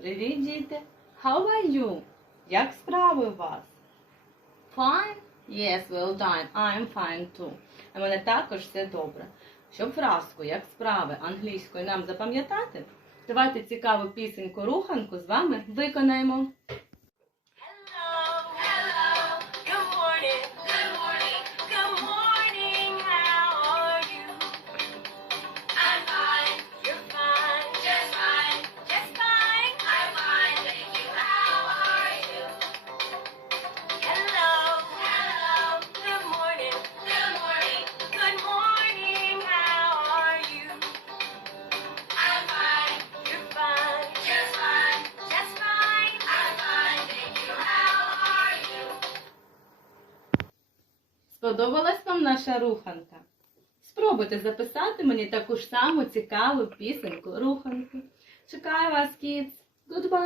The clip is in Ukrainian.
Привіт, діти! How are you? Як справи у вас? Fine? Yes, well done. I'm fine too. У мене також все добре. Щоб фразку, як справи англійською нам запам'ятати, давайте цікаву пісеньку руханку з вами виконаємо. Сподобалась вам наша руханка? Спробуйте записати мені таку ж саму цікаву пісеньку руханку. Чекаю вас, кіц! Goodbye!